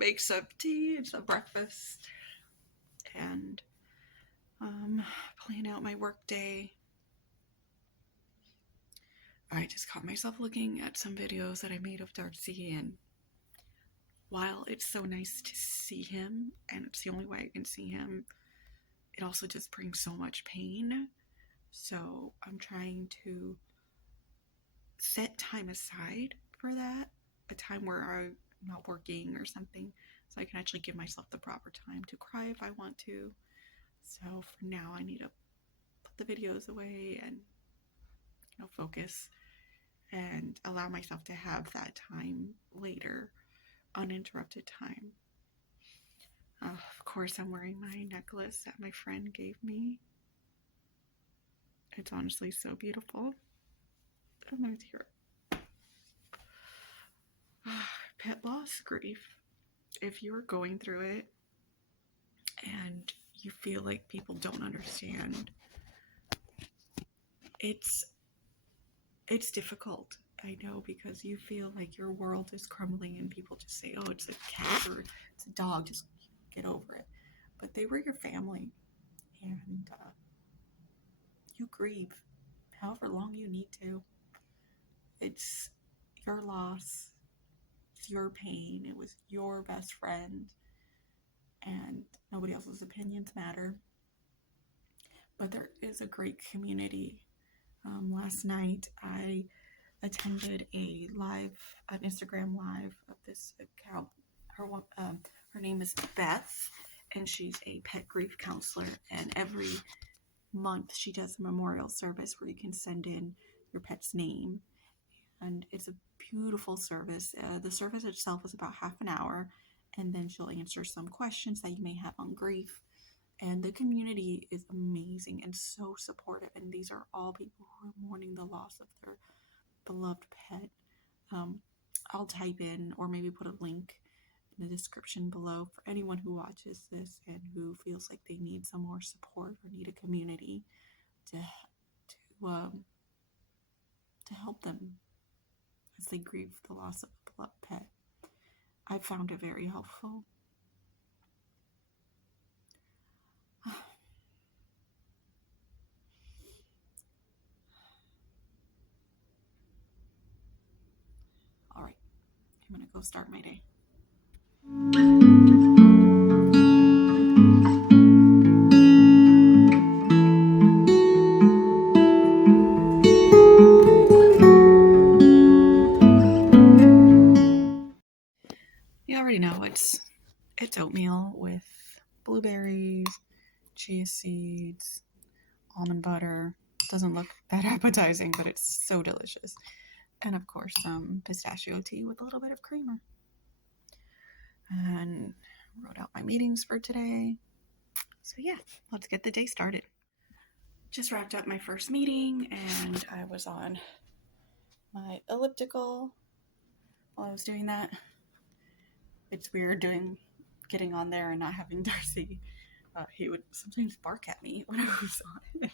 make some tea and some breakfast and plan out my work day. I just caught myself looking at some videos that I made of Darcy, and while it's so nice to see him, and it's the only way I can see him, it also just brings so much pain. So I'm trying to set time aside for that, a time where I'm not working or something, so I can actually give myself the proper time to cry if I want to. So for now, I need to put the videos away and focus and allow myself to have that time later, uninterrupted time. Of course, I'm wearing my necklace that my friend gave me. It's honestly so beautiful. I'm gonna tear up. Pet loss grief. If you're going through it and you feel like people don't understand, it's difficult. I know, because you feel like your world is crumbling and people just say, oh, it's a cat or it's a dog, just get over it. But they were your family, and you grieve however long you need to. It's your loss, it's your pain, it was your best friend, and nobody else's opinions matter. But there is a great community. Last night I attended an Instagram live of this account. Her name is Beth, and she's a pet grief counselor. And every month she does a memorial service where you can send in your pet's name, and it's a beautiful service. The service itself is about half an hour, and then she'll answer some questions that you may have on grief. And the community is amazing and so supportive. And these are all people who are mourning the loss of their beloved pet. I'll type in or maybe put a link in the description below for anyone who watches this and who feels like they need some more support or need a community to help them as they grieve the loss of a beloved pet. I found it very helpful. All right, I'm gonna go start my day. You already know it's oatmeal with blueberries, chia seeds, almond butter. Doesn't look that appetizing, but it's so delicious. And of course, some pistachio tea with a little bit of creamer. And wrote out my meetings for today. So yeah, let's get the day started. Just wrapped up my first meeting, and I was on my elliptical while I was doing that. It's weird getting on there and not having Darcy. He would sometimes bark at me when I was on it.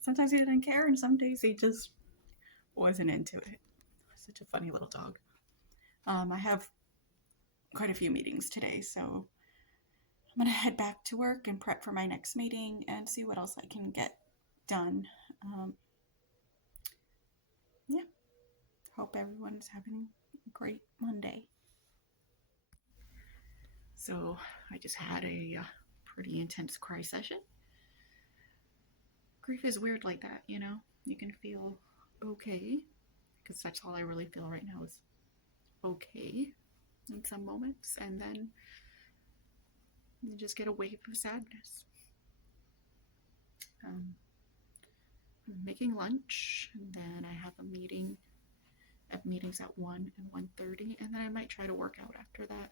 Sometimes he didn't care, and some days he just wasn't into it. Such a funny little dog. I have quite a few meetings today, so I'm going to head back to work and prep for my next meeting and see what else I can get done. Yeah. Hope everyone's having a great Monday. So I just had a pretty intense cry session. Grief is weird like that, you know? You can feel okay, because that's all I really feel right now is okay in some moments, and then you just get a wave of sadness. I'm making lunch, and then I have meetings at 1 and 1:30, and then I might try to work out after that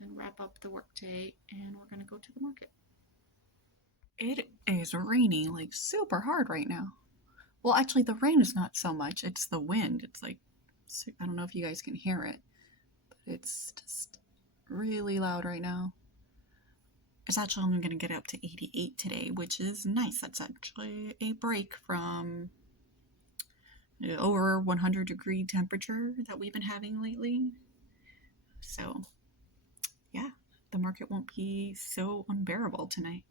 and wrap up the workday, and we're going to go to the market. It is raining like super hard right now. Well, actually, the rain is not so much. It's the wind. It's like, I don't know if you guys can hear it, but it's just really loud right now. It's actually only going to get up to 88 today, which is nice. That's actually a break from over 100 degree temperature that we've been having lately. So the market won't be so unbearable tonight.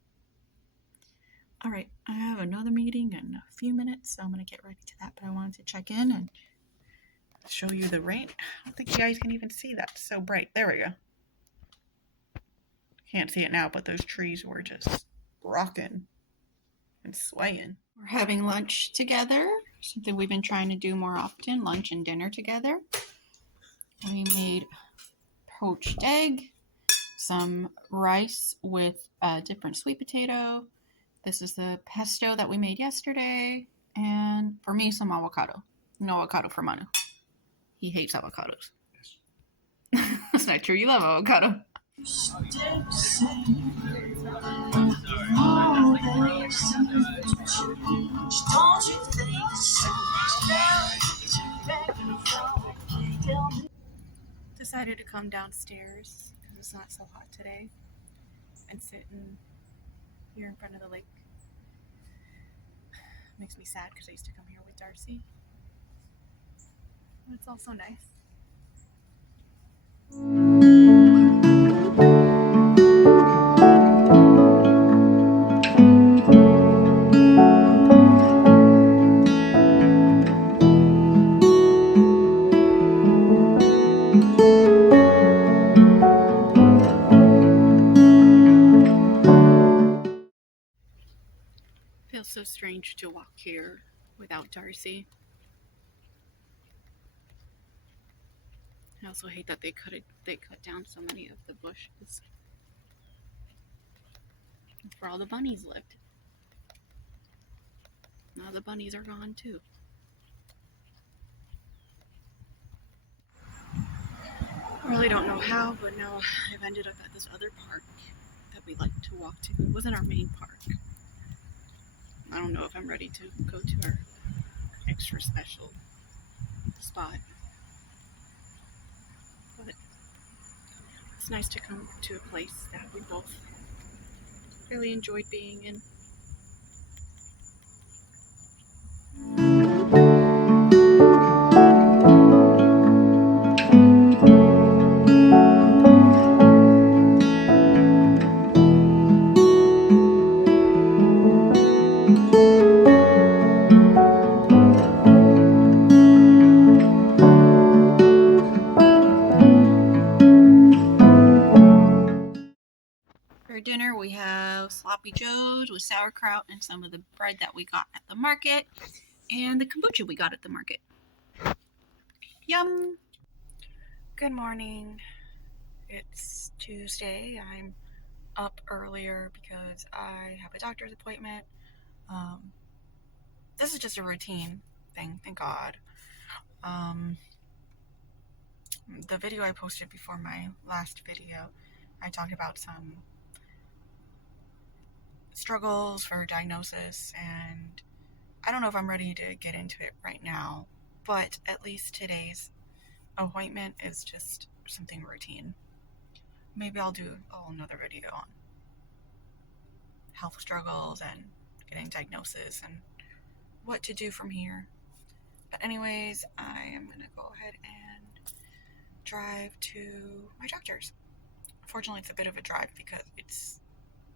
All right, I have another meeting in a few minutes, so I'm going to get ready to that, but I wanted to check in and show you the rain. I don't think you guys can even see that. It's so bright. There we go. Can't see it now, but those trees were just rocking and swaying. We're having lunch together, something we've been trying to do more often, lunch and dinner together. We made poached egg, some rice with a different sweet potato. This is the pesto that we made yesterday, and for me, some avocado. No avocado for Manu. He hates avocados. That's not true. You love avocado. Decided to come downstairs because it's not so hot today and sit here in front of the lake. Makes me sad because I used to come here with Darcy. But it's also nice. Feels so strange to walk here without Darcy. I also hate that they cut down so many of the bushes. That's where all the bunnies lived. Now the bunnies are gone too. I really don't know how, but now I've ended up at this other park that we like to walk to. It wasn't our main park. I don't know if I'm ready to go to our extra special spot. But it's nice to come to a place that we both really enjoyed being in. For dinner, we have sloppy joes with sauerkraut and some of the bread that we got at the market and the kombucha we got at the market. Yum! Good morning. It's Tuesday. I'm up earlier because I have a doctor's appointment. This is just a routine thing, thank God. The video I posted before my last video, I talked about some struggles for diagnosis, and I don't know if I'm ready to get into it right now, but at least today's appointment is just something routine. Maybe I'll do another video on health struggles and getting diagnosis and what to do from here. But anyways, I am going to go ahead and drive to my doctor's. Fortunately, it's a bit of a drive because it's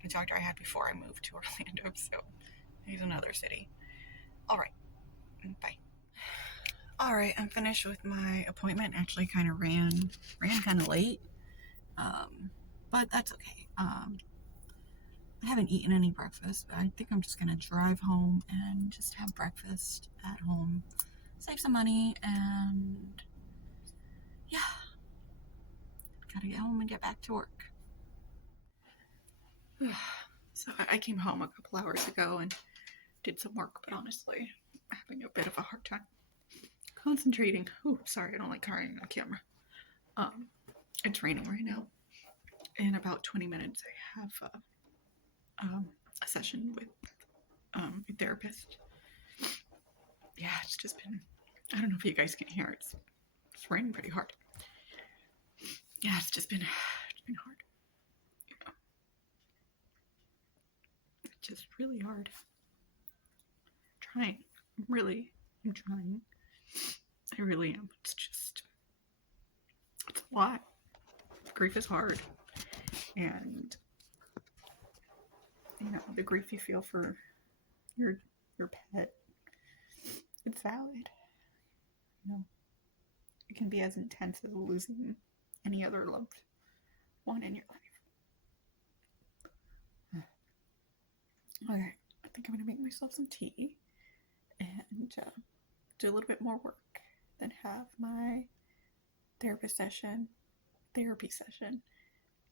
the doctor I had before I moved to Orlando, so he's another city. Alright, bye. Alright, I'm finished with my appointment. Actually kind of ran kind of late, but that's okay. I haven't eaten any breakfast, but I think I'm just gonna drive home and just have breakfast at home, save some money, and yeah, gotta get home and get back to work. So I came home a couple hours ago and did some work, but honestly, I'm having a bit of a hard time concentrating. Oh, sorry, I don't like crying on camera. It's raining right now. In about 20 minutes, I have a session with a therapist. Yeah, it's just been, I don't know if you guys can hear it. It's raining pretty hard. Yeah, it's been hard. Yeah. It's just really hard. I'm trying. I really am. It's a lot. Grief is hard. And the grief you feel for your pet, it's valid. It can be as intense as losing any other loved one in your life. Okay, I think I'm gonna make myself some tea and do a little bit more work, then have my therapy session,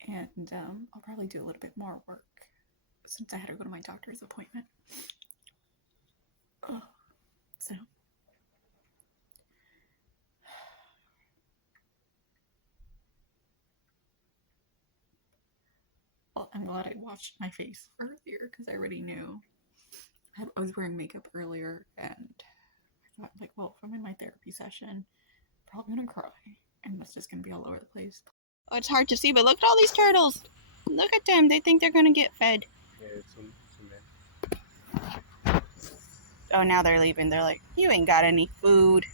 and I'll probably do a little bit more work since I had to go to my doctor's appointment. Oh, so well, I'm glad I washed my face earlier because I already knew. I was wearing makeup earlier, and I thought, like, well, if I'm in my therapy session, I'm probably gonna cry, and that's just gonna be all over the place. Oh, it's hard to see, but look at all these turtles. Look at them. They think they're gonna get fed. Yeah, it's Oh, now they're leaving. They're like, you ain't got any food.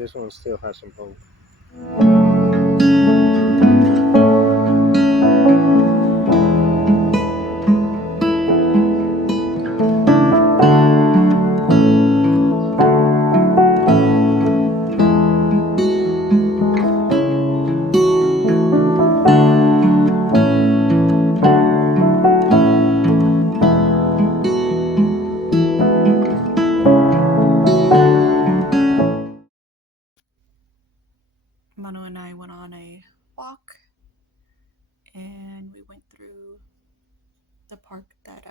this one still has some hope. Mano and I went on a walk, and we went through the park that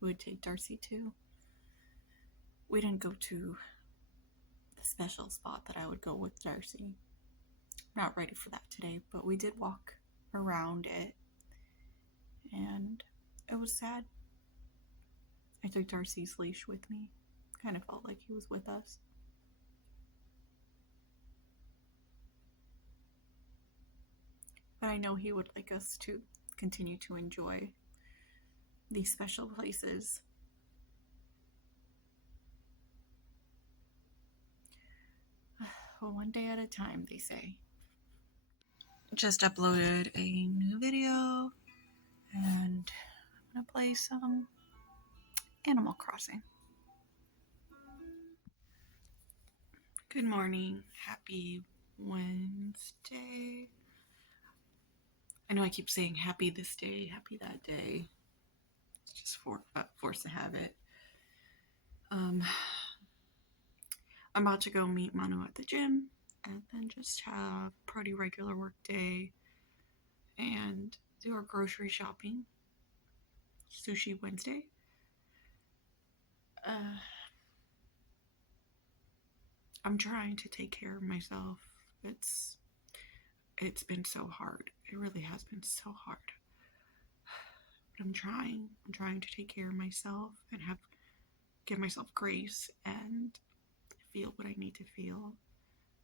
we would take Darcy to. We didn't go to the special spot that I would go with Darcy. Not ready for that today, but we did walk around it, and it was sad. I took Darcy's leash with me. Kind of felt like he was with us. But I know he would like us to continue to enjoy these special places. Well, one day at a time, they say. Just uploaded a new video, and I'm gonna play some Animal Crossing. Good morning. Happy Wednesday. I know I keep saying happy this day, happy that day. It's just forced to have it. I'm about to go meet Manu at the gym, and then just have a pretty regular work day and do our grocery shopping. Sushi Wednesday. I'm trying to take care of myself. It's been so hard. It really has been so hard. But I'm trying. I'm trying to take care of myself and give myself grace and feel what I need to feel,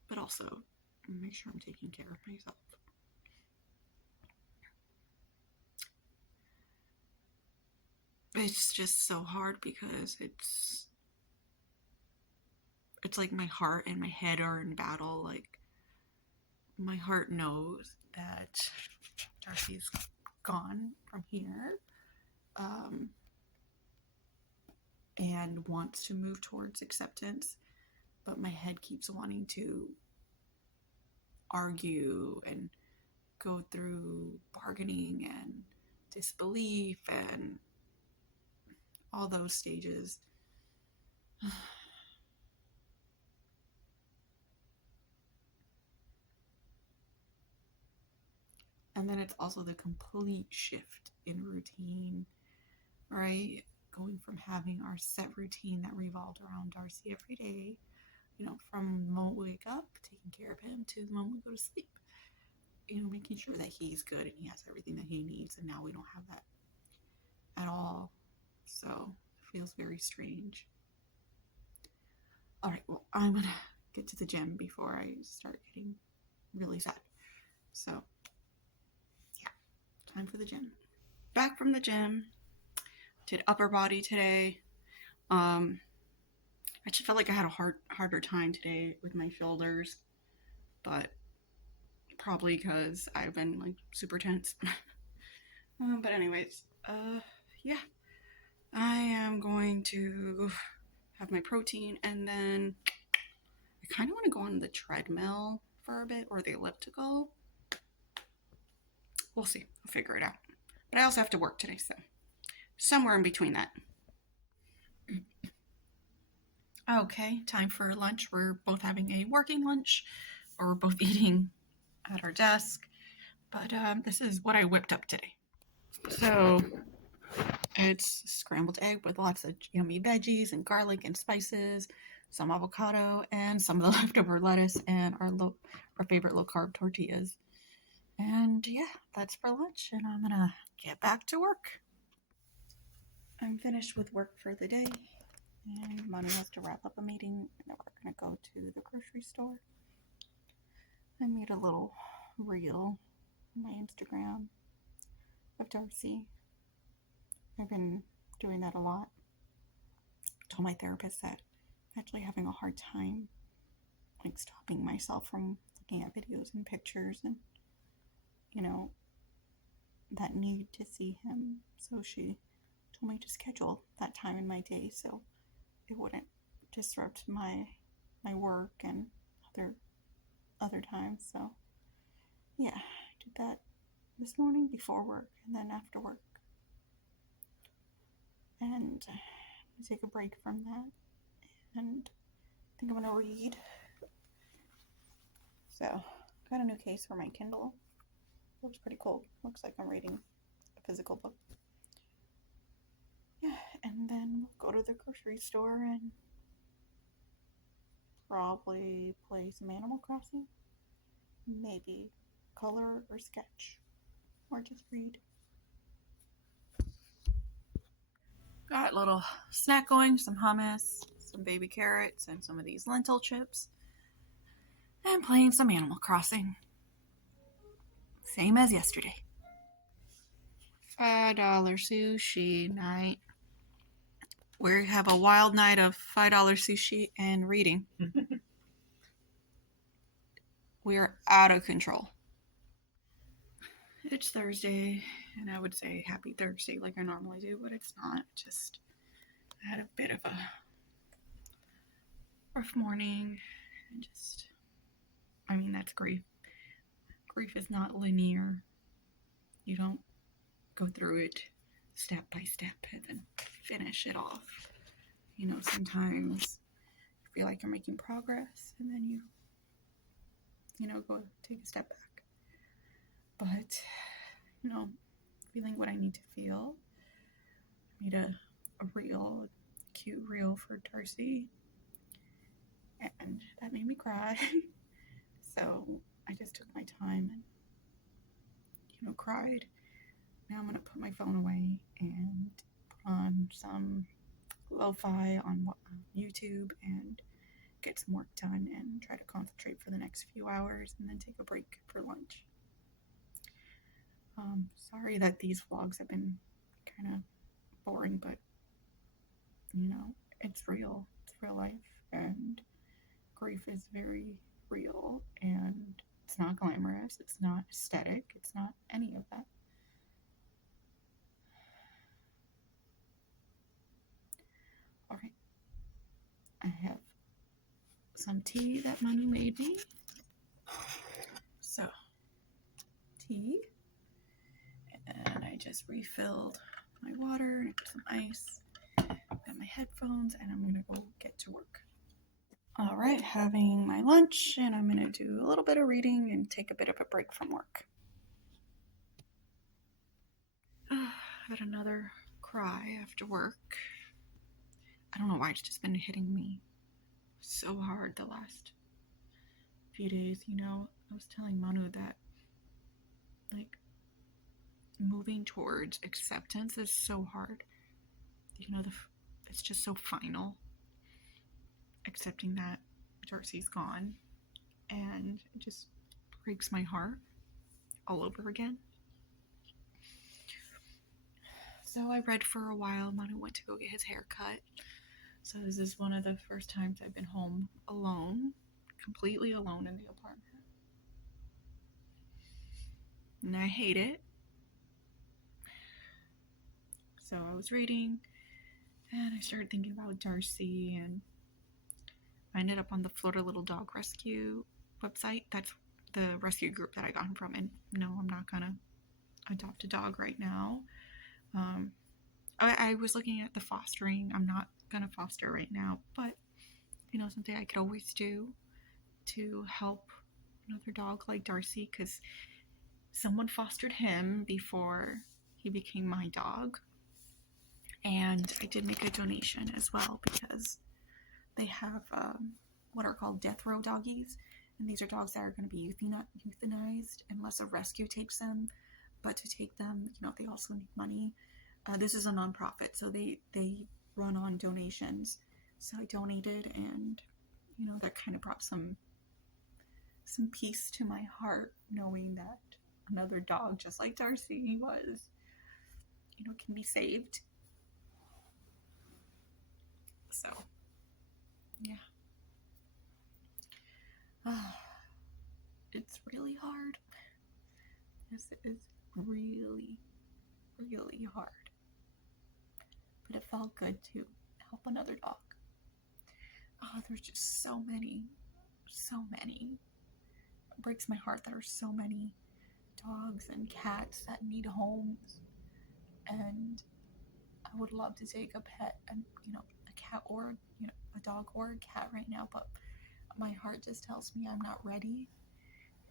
but also make sure I'm taking care of myself. It's just so hard because it's like my heart and my head are in battle. Like, my heart knows that Darcy's gone from here, and wants to move towards acceptance, but my head keeps wanting to argue and go through bargaining and disbelief and all those stages. And then it's also the complete shift in routine, right? Going from having our set routine that revolved around Darcy every day, from the moment we wake up, taking care of him, to the moment we go to sleep, making sure that he's good and he has everything that he needs. And now we don't have that at all. So it feels very strange. All right, well, I'm gonna get to the gym before I start getting really sad. So yeah, time for the gym. Back from the gym. Did upper body today. I just felt like I had a harder time today with my shoulders, but Probably because I've been like super tense. But anyways, yeah, I am going to have my protein, and then I kind of want to go on the treadmill for a bit, or the elliptical. We'll see. I'll figure it out. But I also have to work today, so somewhere in between that. Okay, time for lunch. We're both having a working lunch, or we're both eating at our desk. But this is what I whipped up today. So it's scrambled egg with lots of yummy veggies and garlic and spices, some avocado, and some of the leftover lettuce, and our favorite low carb tortillas. And yeah, that's for lunch, and I'm gonna get back to work. I'm finished with work for the day, and Manu has to wrap up a meeting, and then we're gonna go to the grocery store. I made a little reel on my Instagram of Darcy. I've been doing that a lot. I told my therapist that I'm actually having a hard time like stopping myself from looking at videos and pictures and that need to see him. So she told me to schedule that time in my day so it wouldn't disrupt my work and other times. So yeah, I did that this morning before work and then after work. And take a break from that, and I think I'm gonna read. So got a new case for my Kindle. Looks pretty cool. Looks like I'm reading a physical book. Yeah, and then we'll go to the grocery store and probably play some Animal Crossing. Maybe color or sketch, or just read. Got a little snack going, some hummus, some baby carrots, and some of these lentil chips. And playing some Animal Crossing. Same as yesterday. $5 sushi night. We have a wild night of $5 sushi and reading. We are out of control. It's Thursday, and I would say happy Thursday like I normally do, but it's not. Just I had a bit of a rough morning, and that's grief. Grief is not linear. You don't go through it step by step and then finish it off. Sometimes you feel like you're making progress, and then you go take a step back. But, feeling what I need to feel. I made a cute reel for Darcy, and that made me cry. So I just took my time and, cried. Now I'm going to put my phone away and put on some lo-fi on YouTube and get some work done and try to concentrate for the next few hours and then take a break for lunch. Sorry that these vlogs have been kind of boring, but it's real. It's real life, and grief is very real, and it's not glamorous, it's not aesthetic, it's not any of that. Alright, I have some tea that Manu made me. So, tea, and I just refilled my water and some ice. Got my headphones, and I'm gonna go get to work. Alright, having my lunch, and I'm gonna do a little bit of reading and take a bit of a break from work. Had another cry after work. I don't know why it's just been hitting me so hard the last few days. I was telling Manu that moving towards acceptance is so hard. It's just so final. Accepting that Darcy's gone, and it just breaks my heart all over again. So I read for a while. Manu went to go get his hair cut. So this is one of the first times I've been home alone, completely alone in the apartment. and I hate it. So I was reading, and I started thinking about Darcy, and I ended up on the Florida Little Dog Rescue website. That's the rescue group that I got him from. And no, I'm not gonna adopt a dog right now. I was looking at the fostering. I'm not gonna foster right now, but something I could always do to help another dog like Darcy, because someone fostered him before he became my dog. And I did make a donation as well, because they have what are called death row doggies, and these are dogs that are going to be euthanized unless a rescue takes them. But to take them, they also need money. This is a nonprofit, so they run on donations. So I donated, and that kind of brought some peace to my heart, knowing that another dog, just like Darcy was, can be saved. So, yeah. It's really hard. This is really, really hard. But it felt good to help another dog. Oh, there's just so many. It breaks my heart that there are so many dogs and cats that need homes. And I would love to take a pet, and a cat or a dog or a cat right now, but my heart just tells me I'm not ready.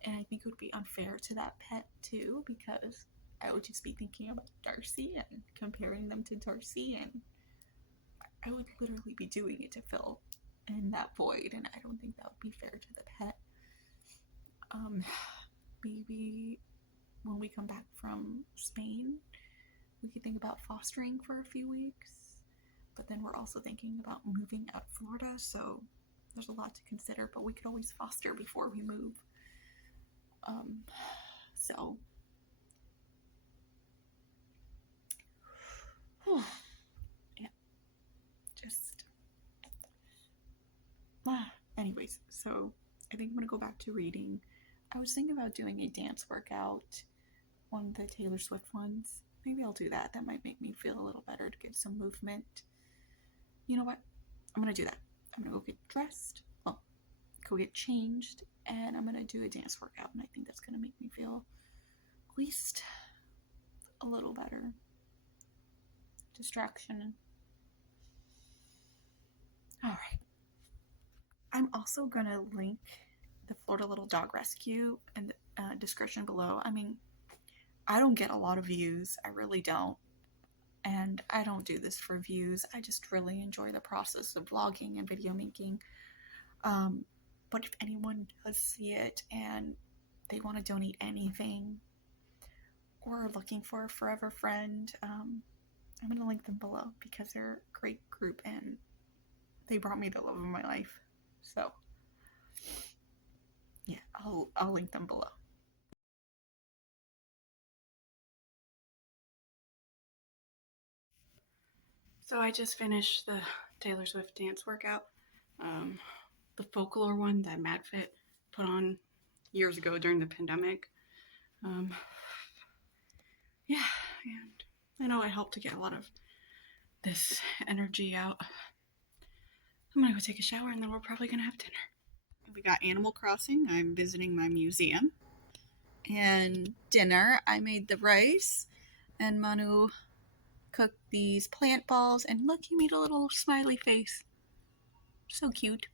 And I think it would be unfair to that pet too, because I would just be thinking about Darcy and comparing them to Darcy, and I would literally be doing it to fill in that void, and I don't think that would be fair to the pet. Maybe when we come back from Spain, we could think about fostering for a few weeks, but then we're also thinking about moving out of Florida, so there's a lot to consider, but we could always foster before we move. So yeah, just anyways, so I think I'm gonna go back to reading. I was thinking about doing a dance workout, one of the Taylor Swift ones. Maybe I'll do that. That might make me feel a little better to get some movement. You know what? I'm gonna do that. I'm gonna go get dressed, go get changed, and I'm gonna do a dance workout, and I think that's gonna make me feel at least a little better. Distraction. Alright. I'm also gonna link the Florida Little Dog Rescue in the description below. I mean, I don't get a lot of views. I really don't. And I don't do this for views. I just really enjoy the process of vlogging and video making. But if anyone does see it and they want to donate anything, or are looking for a forever friend, I'm going to link them below, because they're a great group and they brought me the love of my life. So yeah, I'll link them below. So I just finished the Taylor Swift dance workout, the folklore one that MadFit put on years ago during the pandemic. Yeah, and I know it helped to get a lot of this energy out. I'm gonna go take a shower, and then we're probably gonna have dinner. We got Animal Crossing. I'm visiting my museum. And dinner, I made the rice, and Manu cooked these plant balls, and look, he made a little smiley face. So cute.